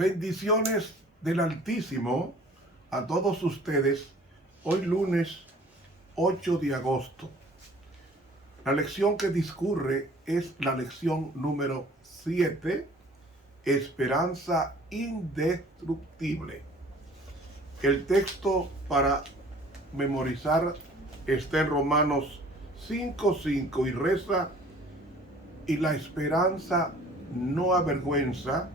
Bendiciones del Altísimo a todos ustedes. Hoy lunes 8 de agosto. La lección que discurre es la lección número 7, Esperanza indestructible. El texto para memorizar está en Romanos 5:5 y reza: y la esperanza no avergüenza,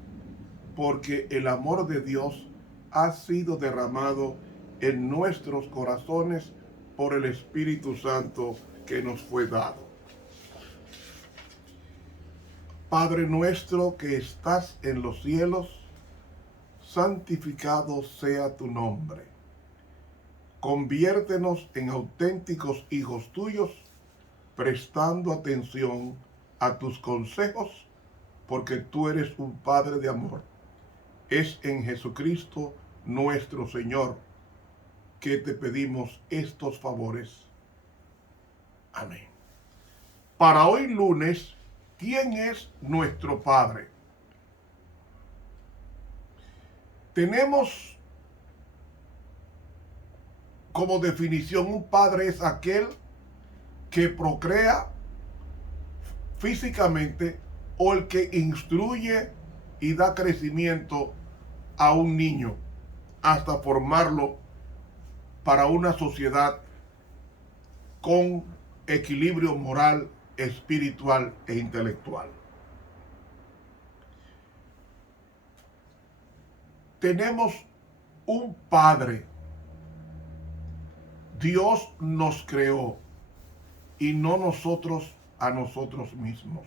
porque el amor de Dios ha sido derramado en nuestros corazones por el Espíritu Santo que nos fue dado. Padre nuestro que estás en los cielos, santificado sea tu nombre. Conviértenos en auténticos hijos tuyos, prestando atención a tus consejos, porque tú eres un Padre de amor. Es en Jesucristo nuestro Señor que te pedimos estos favores. Amén. Para hoy lunes, ¿quién es nuestro Padre? Tenemos como definición: un padre es aquel que procrea físicamente o el que instruye y da crecimiento a un niño hasta formarlo para una sociedad con equilibrio moral, espiritual e intelectual. Tenemos un Padre. Dios nos creó y no nosotros a nosotros mismos.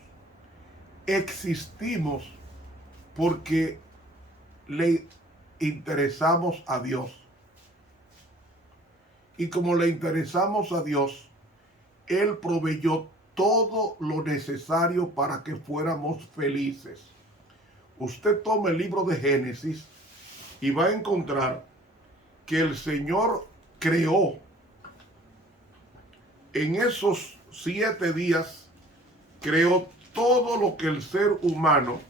Existimos porque le interesamos a Dios. Y como le interesamos a Dios, Él proveyó todo lo necesario para que fuéramos felices. Usted toma el libro de Génesis y va a encontrar que el Señor creó en esos 7 días, creó todo lo que el ser humano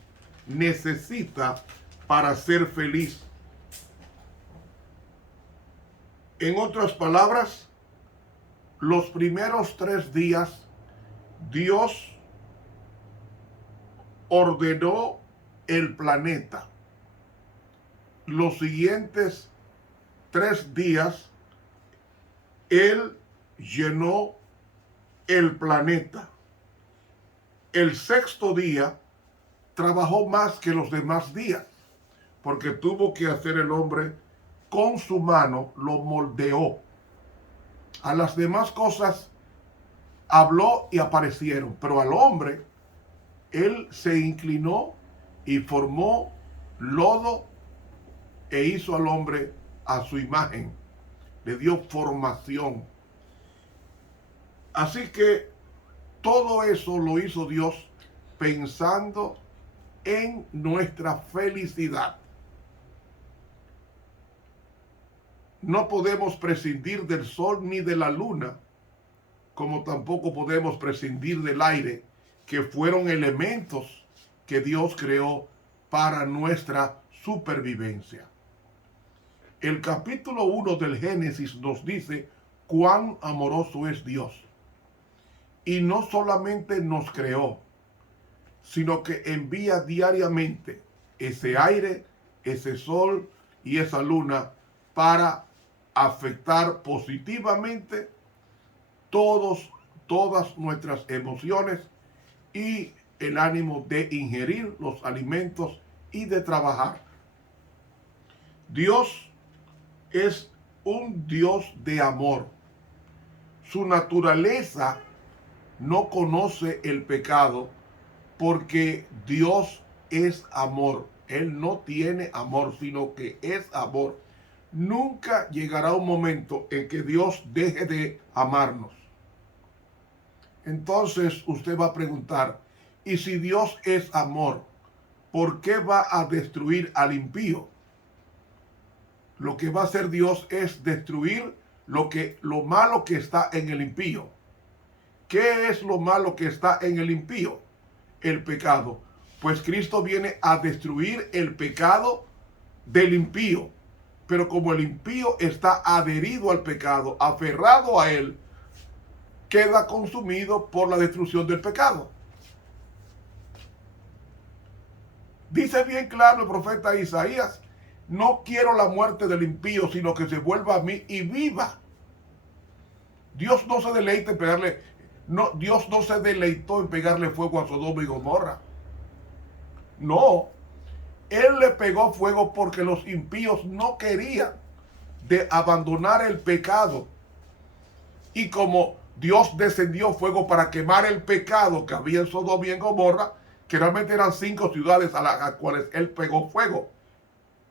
necesita para ser feliz. En otras palabras, los primeros 3 días, Dios ordenó el planeta. Los siguientes 3 días, Él llenó el planeta. El 6º día trabajó más que los demás días, porque tuvo que hacer el hombre con su mano, lo moldeó. A las demás cosas habló y aparecieron, pero al hombre, Él se inclinó y formó lodo e hizo al hombre a su imagen. Le dio formación. Así que todo eso lo hizo Dios pensando en nuestra felicidad. No podemos prescindir del sol ni de la luna, como tampoco podemos prescindir del aire, que fueron elementos que Dios creó para nuestra supervivencia. El capítulo 1 del Génesis nos dice cuán amoroso es Dios. Y no solamente nos creó, sino que envía diariamente ese aire, ese sol y esa luna para afectar positivamente todas nuestras emociones y el ánimo de ingerir los alimentos y de trabajar. Dios es un Dios de amor. Su naturaleza no conoce el pecado porque Dios es amor. Él no tiene amor, sino que es amor. Nunca llegará un momento en que Dios deje de amarnos. Entonces usted va a preguntar: ¿y si Dios es amor, por qué va a destruir al impío? Lo que va a hacer Dios es destruir lo malo que está en el impío. ¿Qué es lo malo que está en el impío? El pecado. Pues Cristo viene a destruir el pecado del impío. Pero como el impío está adherido al pecado, aferrado a él, queda consumido por la destrucción del pecado. Dice bien claro el profeta Isaías: no quiero la muerte del impío, sino que se vuelva a mí y viva. Dios no se deleita en pegarle, no, Dios no se deleitó en pegarle fuego a Sodoma y Gomorra. No, Él le pegó fuego porque los impíos no querían de abandonar el pecado. Y como Dios descendió fuego para quemar el pecado que había en Sodoma y en Gomorra, que realmente eran 5 ciudades a las cuales Él pegó fuego: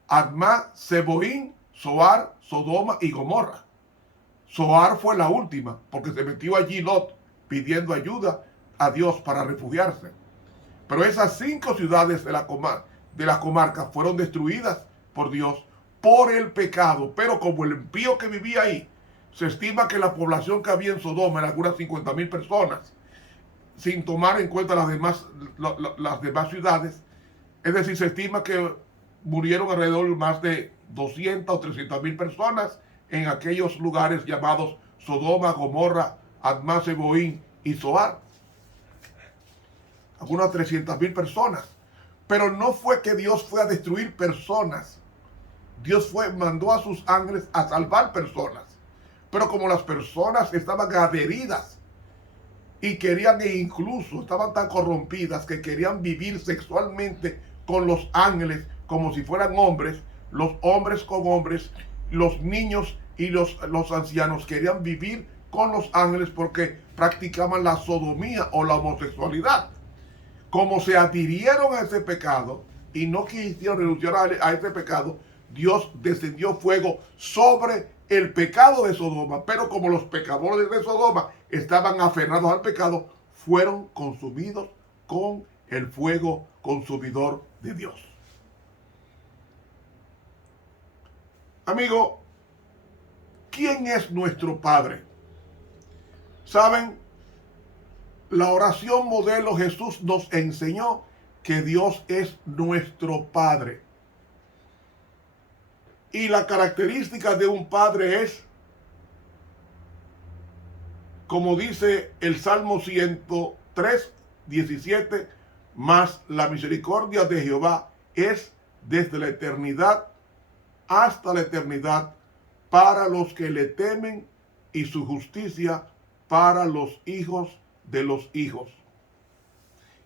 Admá, Zeboín, Zoar, Sodoma y Gomorra. Zoar fue la última, porque se metió allí Lot pidiendo ayuda a Dios para refugiarse. Pero esas 5 ciudades de la comarca fueron destruidas por Dios por el pecado. Pero como el impío que vivía ahí, se estima que la población que había en Sodoma era algunas 50,000 personas, sin tomar en cuenta las demás ciudades. Es decir, se estima que murieron alrededor de más de 200 o 300,000 personas en aquellos lugares llamados Sodoma, Gomorra, Admá, Zeboín y Zoar. Algunas 300,000 personas. Pero no fue que Dios fue a destruir personas. Dios mandó a sus ángeles a salvar personas. Pero como las personas estaban adheridas y querían, e incluso estaban tan corrompidas que querían vivir sexualmente con los ángeles como si fueran hombres, los hombres con hombres, los niños y los ancianos querían vivir con los ángeles porque practicaban la sodomía o la homosexualidad. Como se adhirieron a ese pecado y no quisieron renunciar a ese pecado, Dios descendió fuego sobre el pecado de Sodoma. Pero como los pecadores de Sodoma estaban aferrados al pecado, fueron consumidos con el fuego consumidor de Dios. Amigo, ¿quién es nuestro Padre? ¿Saben? La oración modelo Jesús nos enseñó que Dios es nuestro Padre. Y la característica de un padre es, como dice el Salmo 103, 17, mas la misericordia de Jehová es desde la eternidad hasta la eternidad para los que le temen, y su justicia para los hijos de los hijos.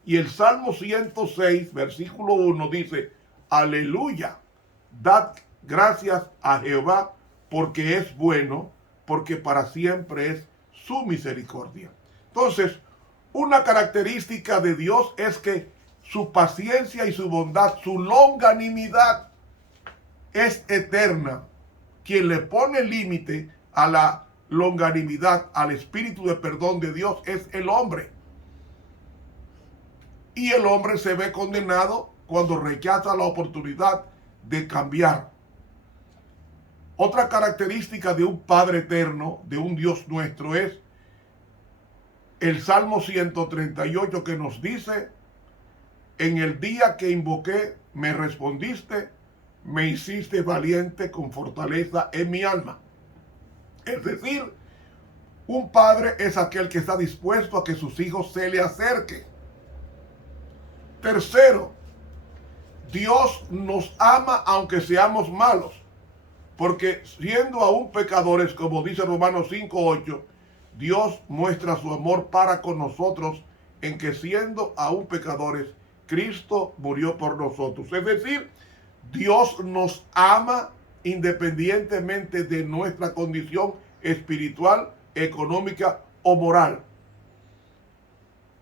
Y el Salmo 106, versículo 1 dice: aleluya, dad gracias a Jehová, porque es bueno, porque para siempre es su misericordia. Entonces, una característica de Dios es que su paciencia y su bondad, su longanimidad es eterna. Quien le pone límite a la longanimidad, al espíritu de perdón de Dios, es el hombre. Y el hombre se ve condenado cuando rechaza la oportunidad de cambiar. Otra característica de un Padre eterno, de un Dios nuestro, es el Salmo 138, que nos dice: en el día que invoqué, me respondiste, me hiciste valiente con fortaleza en mi alma. Es decir, un padre es aquel que está dispuesto a que sus hijos se le acerquen. Tercero, Dios nos ama aunque seamos malos, porque siendo aún pecadores, como dice Romanos 5:8, Dios muestra su amor para con nosotros en que siendo aún pecadores, Cristo murió por nosotros. Es decir, Dios nos ama independientemente de nuestra condición espiritual, económica o moral.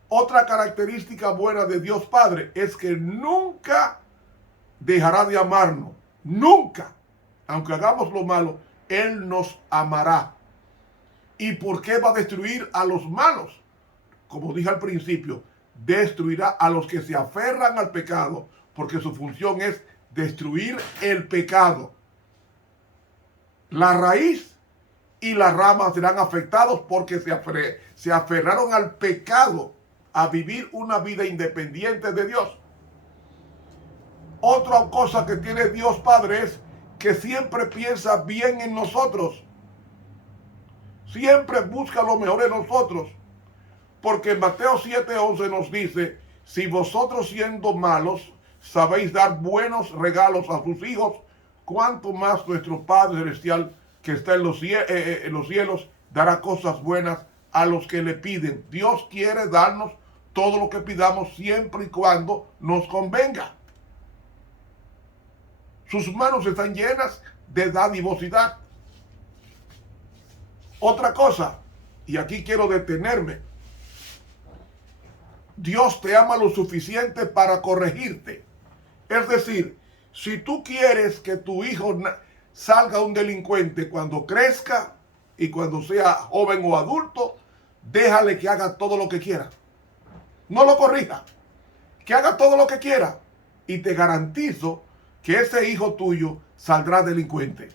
Otra característica buena de Dios Padre es que nunca dejará de amarnos. Nunca. Aunque hagamos lo malo, Él nos amará. ¿Y por qué va a destruir a los malos? Como dije al principio, destruirá a los que se aferran al pecado, porque su función es destruir el pecado. La raíz y las ramas serán afectados porque se aferraron al pecado, a vivir una vida independiente de Dios. Otra cosa que tiene Dios Padre es que siempre piensa bien en nosotros. Siempre busca lo mejor en nosotros. Porque en Mateo 7:11 nos dice, si vosotros siendo malos sabéis dar buenos regalos a sus hijos, cuánto más nuestro Padre Celestial que está en los cielos dará cosas buenas a los que le piden. Dios quiere darnos todo lo que pidamos siempre y cuando nos convenga. Sus manos están llenas de dadivosidad. Otra cosa, y aquí quiero detenerme, Dios te ama lo suficiente para corregirte. Es decir, si tú quieres que tu hijo salga un delincuente cuando crezca y cuando sea joven o adulto, déjale que haga todo lo que quiera. No lo corrija. Que haga todo lo que quiera. Y te garantizo que ese hijo tuyo saldrá delincuente.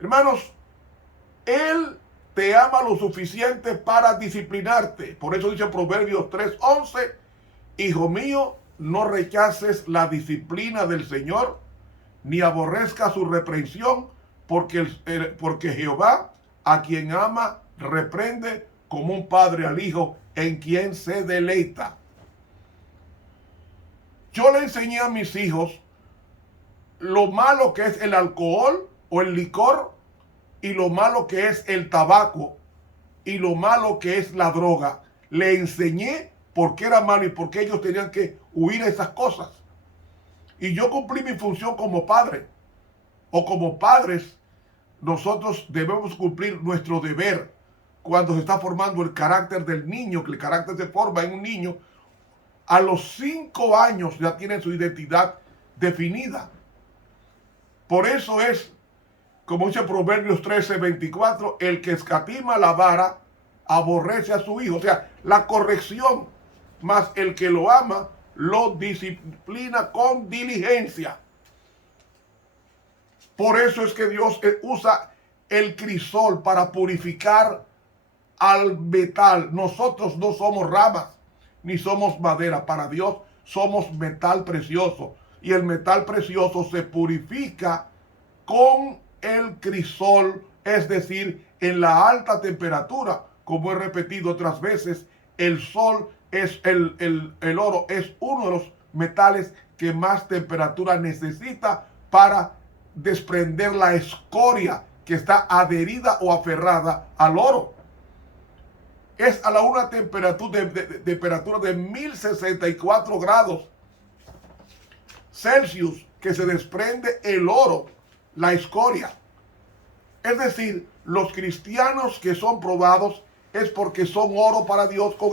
Hermanos, Él te ama lo suficiente para disciplinarte. Por eso dice Proverbios 3:11, hijo mío, no rechaces la disciplina del Señor, ni aborrezca su reprensión, porque Jehová, a quien ama, reprende como un padre al hijo, en quien se deleita. Yo le enseñé a mis hijos lo malo que es el alcohol o el licor, y lo malo que es el tabaco, y lo malo que es la droga. Le enseñé por qué era malo y por qué ellos tenían que huir de esas cosas. Y yo cumplí mi función como padre. O como padres, nosotros debemos cumplir nuestro deber cuando se está formando el carácter del niño, que el carácter se forma en un niño. A los 5 años ya tiene su identidad definida. Por eso es, como dice Proverbios 13:24, el que escatima la vara aborrece a su hijo. O sea, la corrección, más el que lo ama, lo disciplina con diligencia. Por eso es que Dios usa el crisol para purificar al metal. Nosotros no somos ramas, ni somos madera. Para Dios somos metal precioso. Y el metal precioso se purifica con el crisol, es decir, en la alta temperatura. Como he repetido otras veces, el oro es uno de los metales que más temperatura necesita para desprender la escoria que está adherida o aferrada al oro. Es a una temperatura de 1064 grados Celsius que se desprende el oro, la escoria. Es decir, los cristianos que son probados es porque son oro para Dios con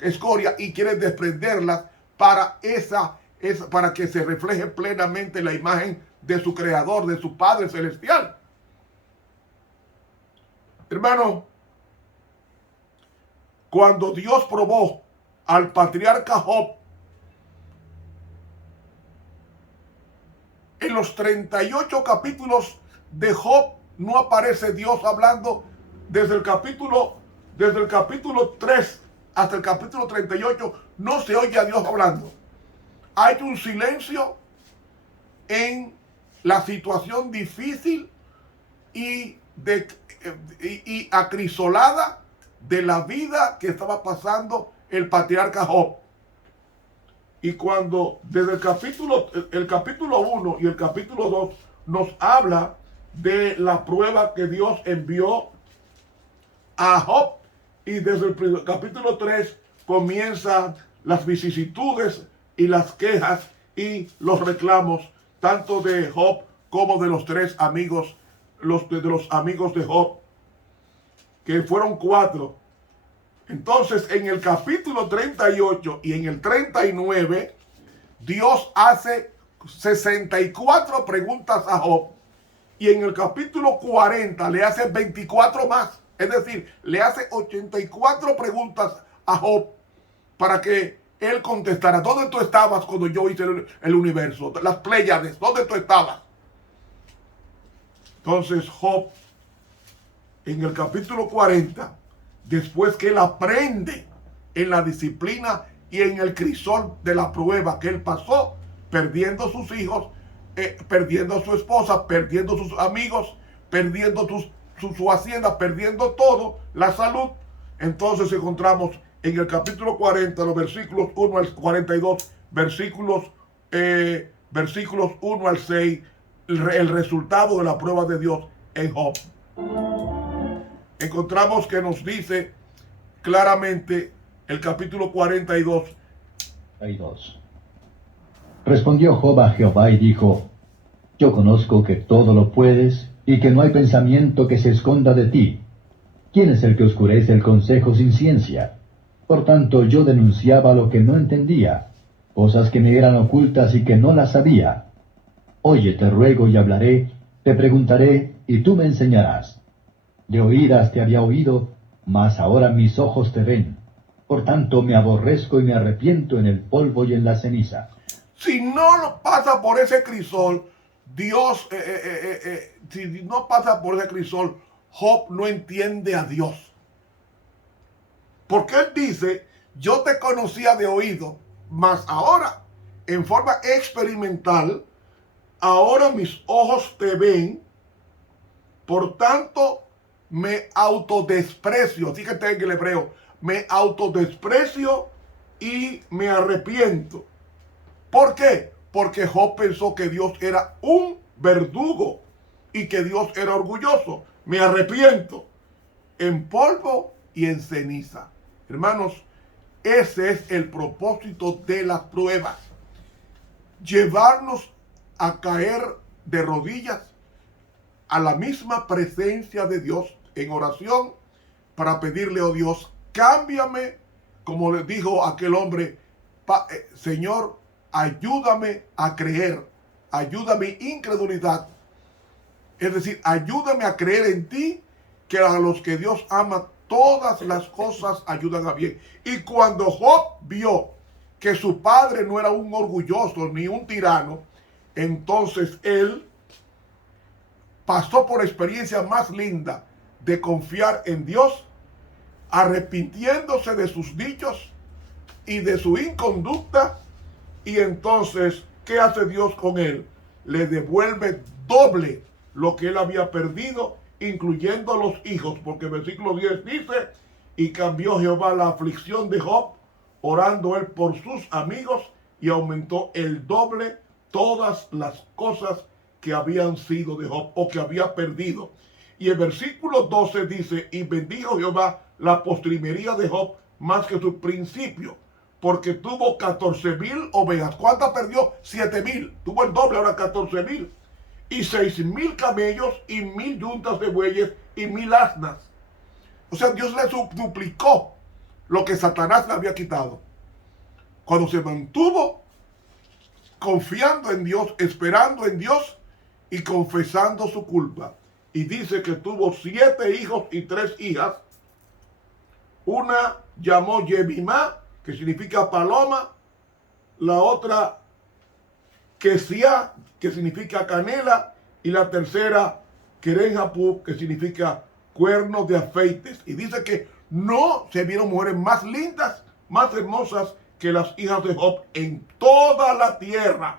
escoria y quieren desprenderlas para que se refleje plenamente la imagen de su Creador, de su Padre Celestial. Hermano, cuando Dios probó al patriarca Job, en los 38 capítulos de Job no aparece Dios hablando. Desde el capítulo 3 hasta el capítulo 38 no se oye a Dios hablando. Hay un silencio en la situación difícil y acrisolada de la vida que estaba pasando el patriarca Job. Y cuando desde el capítulo 1 y el capítulo 2 nos habla de la prueba que Dios envió a Job, y desde el capítulo 3 comienzan las vicisitudes y las quejas y los reclamos, tanto de Job como de los 3 amigos, de los amigos de Job, que fueron 4. Entonces, en el capítulo 38 y en el 39, Dios hace 64 preguntas a Job. Y en el capítulo 40 le hace 24 más. Es decir, le hace 84 preguntas a Job para que él contestara. ¿Dónde tú estabas cuando yo hice el universo? Las Pléyades, ¿dónde tú estabas? Entonces Job, en el capítulo 40, después que él aprende en la disciplina y en el crisol de la prueba que él pasó, perdiendo sus hijos, perdiendo a su esposa, perdiendo sus amigos, perdiendo su hacienda, perdiendo todo, la salud. Entonces encontramos en el capítulo 40, los versículos 1 al 42, versículos 1 al 6, el resultado de la prueba de Dios en Job. Encontramos que nos dice claramente el capítulo 42. Respondió Job a Jehová y dijo: Yo conozco que todo lo puedes y que no hay pensamiento que se esconda de ti. ¿Quién es el que oscurece el consejo sin ciencia? Por tanto yo denunciaba lo que no entendía, cosas que me eran ocultas y que no las sabía. Oye, te ruego y hablaré, te preguntaré y tú me enseñarás. De oídas te había oído, mas ahora mis ojos te ven. Por tanto me aborrezco y me arrepiento en el polvo y en la ceniza. Si no lo pasa por ese crisol, Dios, si no pasa por ese crisol, Job no entiende a Dios. Porque él dice, yo te conocía de oído, mas ahora, en forma experimental, ahora mis ojos te ven, por tanto me autodesprecio. Fíjate en el hebreo, me autodesprecio y me arrepiento. ¿Por qué? Porque Job pensó que Dios era un verdugo y que Dios era orgulloso. Me arrepiento en polvo y en ceniza. Hermanos, ese es el propósito de las pruebas. Llevarnos a caer de rodillas a la misma presencia de Dios en oración para pedirle, oh Dios, cámbiame, como le dijo aquel hombre, Señor, ayúdame a creer, ayúdame incredulidad. Es decir, ayúdame a creer en ti, que a los que Dios ama, todas las cosas ayudan a bien. Y cuando Job vio que su padre no era un orgulloso ni un tirano, entonces él pasó por la experiencia más linda de confiar en Dios, arrepintiéndose de sus dichos y de su inconducta. Y entonces, ¿qué hace Dios con él? Le devuelve doble lo que él había perdido, incluyendo los hijos, porque el versículo 10 dice, y cambió Jehová la aflicción de Job, orando él por sus amigos, y aumentó el doble todas las cosas que habían sido de Job, o que había perdido. Y el versículo 12 dice, y bendijo Jehová la postrimería de Job más que su principio, porque tuvo 14,000 ovejas. ¿Cuántas perdió? 7,000. Tuvo el doble, ahora 14,000. Y 6,000 camellos y 1,000 yuntas de bueyes y 1,000 asnas. O sea, Dios le duplicó lo que Satanás le había quitado. Cuando se mantuvo confiando en Dios, esperando en Dios y confesando su culpa. Y dice que tuvo 7 hijos y 3 hijas. Una llamó Yemimá, que significa paloma. La otra Kesia, que significa canela. Y la tercera Kerenjapú, que significa cuernos de afeites. Y dice que no se vieron mujeres más lindas, más hermosas que las hijas de Job en toda la tierra.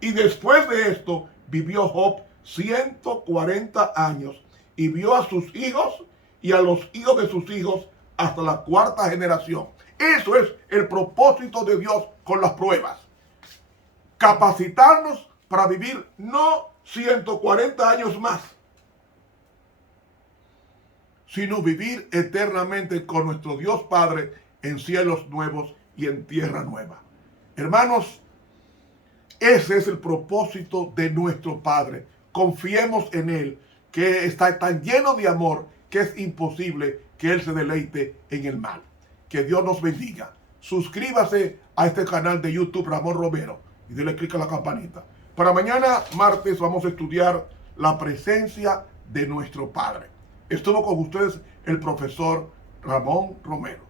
Y después de esto vivió Job 140 años y vio a sus hijos y a los hijos de sus hijos hasta la 4ª generación. Eso es el propósito de Dios con las pruebas. Capacitarnos para vivir no 140 años más, sino vivir eternamente con nuestro Dios Padre en cielos nuevos y en tierra nueva. Hermanos, ese es el propósito de nuestro Padre. Confiemos en Él, que está tan lleno de amor que es imposible que Él se deleite en el mal. Que Dios nos bendiga. Suscríbase a este canal de YouTube Ramón Romero y dele clic a la campanita. Para mañana, martes, vamos a estudiar la presencia de nuestro Padre. Estuvo con ustedes el profesor Ramón Romero.